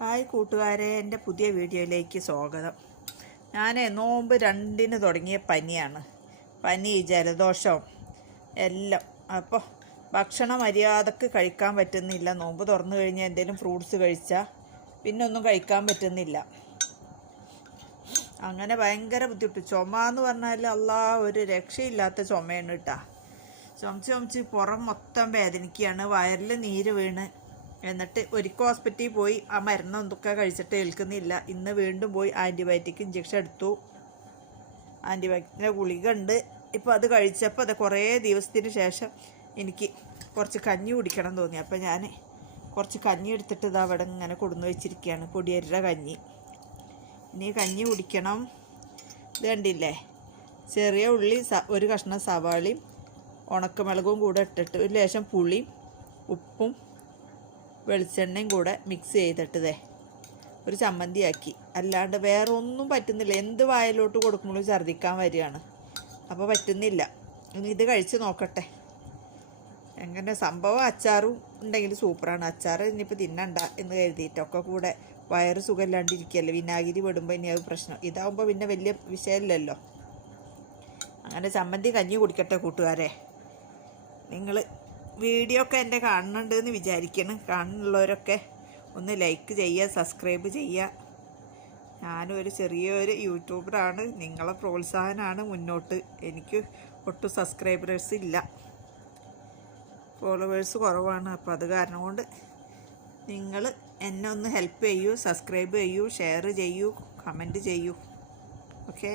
Hi കൂട്ടുകാരെ, എൻ്റെ പുതിയ വീഡിയോയിലേക്ക് സ്വാഗതം. ഞാൻ നോമ്പ് 2-ന് തുടങ്ങിയ പനിയാണ്. പനി, ജലദോഷം എല്ലാം. അപ്പോൾ ഭക്ഷണം മര്യാദക്ക് കഴിക്കാൻ പറ്റുന്നില്ല. നോമ്പ് തുറന്നു കഴിഞ്ഞാൽ എന്തെങ്കിലും ഫ്രൂട്ട്സ് കഴിച്ചാൽ പിന്നെ ഒന്നും കഴിക്കാൻ പറ്റുന്നില്ല. അങ്ങനെ ഭയങ്കര ബുദ്ധിമുട്ട്. ചുമ എന്ന് പറഞ്ഞാൽ ഒരു രക്ഷയില്ലാത്ത ചുമയാണ് കേട്ടോ. ചുമച്ച് പുറം മൊത്തം വേദനിക്കുകയാണ്, വയറിൽ നീര് വീണ്. എന്നിട്ട് ഒരിക്കൽ ഹോസ്പിറ്റലിൽ പോയി ആ മരുന്നൊക്കെ കഴിച്ചിട്ട് ഏൽക്കുന്നില്ല. ഇന്ന് വീണ്ടും പോയി ആൻറ്റിബയോട്ടിക് ഇഞ്ചക്ഷൻ എടുത്തു. ആൻറ്റിബയോട്ടിക്കിൻ്റെ ഗുളിക ഉണ്ട്. ഇപ്പോൾ അത് കഴിച്ചപ്പോൾ കുറേ ദിവസത്തിന് ശേഷം എനിക്ക് കുറച്ച് കഞ്ഞി കുടിക്കണം തോന്നി. അപ്പോൾ ഞാൻ കുറച്ച് കഞ്ഞി എടുത്തിട്ട് ഇത് അവിടെ ഇങ്ങനെ കൊടുന്ന് വെച്ചിരിക്കുകയാണ്, പൊടിയരിയുടെ കഞ്ഞി. ഇനി കഞ്ഞി കുടിക്കണം. ഇത് കണ്ടില്ലേ, ചെറിയ ഉള്ളി, ഒരു കഷ്ണം സവാളയും ഉണക്കമുളകും കൂടെ ഇട്ടിട്ട് ഒരു ലേശം പുളിയും ഉപ്പും വെളിച്ചെണ്ണയും കൂടെ മിക്സ് ചെയ്തിട്ട് ഒരു ചമ്മന്തിയാക്കി. അല്ലാണ്ട് വേറെ ഒന്നും പറ്റുന്നില്ല. എന്ത് വായിലോട്ട് കൊടുക്കുമ്പോഴും ഛർദ്ദിക്കാൻ വരികയാണ്. അപ്പോൾ പറ്റുന്നില്ല. ഇനി ഇത് കഴിച്ച് നോക്കട്ടെ എങ്ങനെ സംഭവം. അച്ചാറും ഉണ്ടെങ്കിൽ സൂപ്പറാണ്. അച്ചാർ ഇനിയിപ്പോൾ തിന്നണ്ട എന്ന് കരുതിയിട്ടൊക്കെ കൂടെ വയറ് സുഖമില്ലാണ്ടിരിക്കുകയല്ലേ. വിനാഗിരി വിടുമ്പോൾ ഇനി അത് പ്രശ്നം. ഇതാവുമ്പോൾ പിന്നെ വലിയ വിഷയമില്ലല്ലോ. അങ്ങനെ ചമ്മന്തി കഞ്ഞി കുടിക്കട്ടെ കൂട്ടുകാരെ. നിങ്ങൾ വീഡിയോ ഒക്കെ എൻ്റെ കാണുന്നുണ്ട് എന്ന് വിചാരിക്കണം. കാണുന്നുള്ളവരൊക്കെ ഒന്ന് ലൈക്ക് ചെയ്യുക, സബ്സ്ക്രൈബ് ചെയ്യുക. ഞാനൊരു ചെറിയൊരു യൂട്യൂബറാണ്. നിങ്ങളെ പ്രോത്സാഹനമാണ് മുന്നോട്ട്. എനിക്ക് ഒട്ടും സബ്സ്ക്രൈബേഴ്സ് ഇല്ല, ഫോളോവേഴ്സ് കുറവാണ്. അപ്പോൾ അത് കാരണം കൊണ്ട് നിങ്ങൾ എന്നെ ഒന്ന് ഹെൽപ്പ് ചെയ്യൂ, സബ്സ്ക്രൈബ് ചെയ്യൂ, ഷെയർ ചെയ്യൂ, കമൻറ്റ് ചെയ്യൂ. ഓക്കേ.